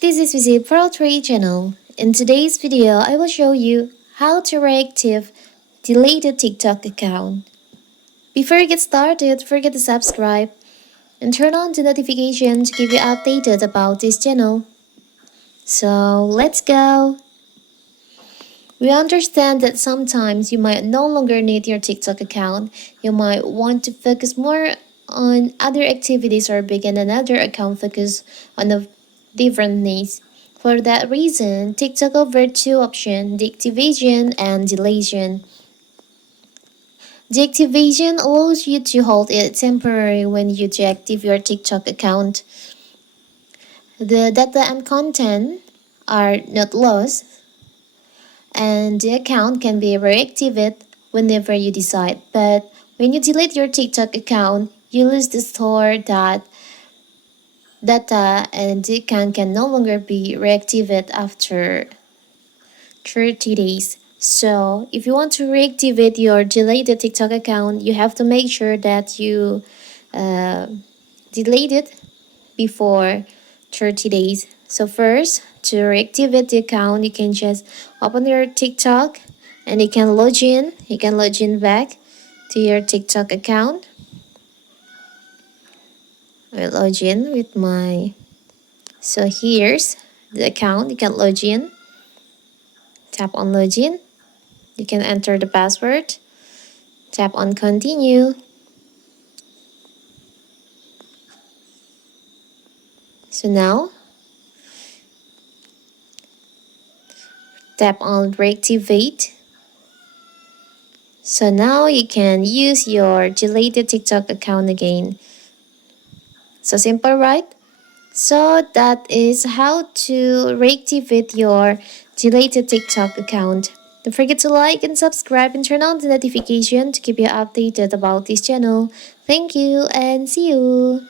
This is Visit Pearl Tree channel. In today's video, I will show you how to reactive deleted TikTok account. Before you get started, forget to subscribe and turn on the notification to keep you updated about this channel. So let's go! We understand that sometimes you might no longer need your TikTok account. You might want to focus more on other activities or begin another account focus on a different needs. For that reason, TikTok offered two options, deactivation and deletion. Deactivation allows you to hold it temporarily when you deactivate your TikTok account. The data and content are not lost, and the account can be reactivated whenever you decide. But when you delete your TikTok account, you lose the store that data and the account can no longer be reactivated after 30 days. So if you want to reactivate your deleted TikTok account, you have to make sure that you uh, delete it before 30 days. So first, to reactivate the account, you can just open your TikTok and you can log in. You can log in back to your TikTok account. I log in with my... So here's the account. You can log in. Tap on login. You can enter the password. Tap on continue. So now, tap on reactivate. So now you can use your deleted TikTok account again. So simple, right? So that is how to reactivate your deleted TikTok account. Don't forget to like and subscribe and turn on the notification to keep you updated about this channel. Thank you and see you.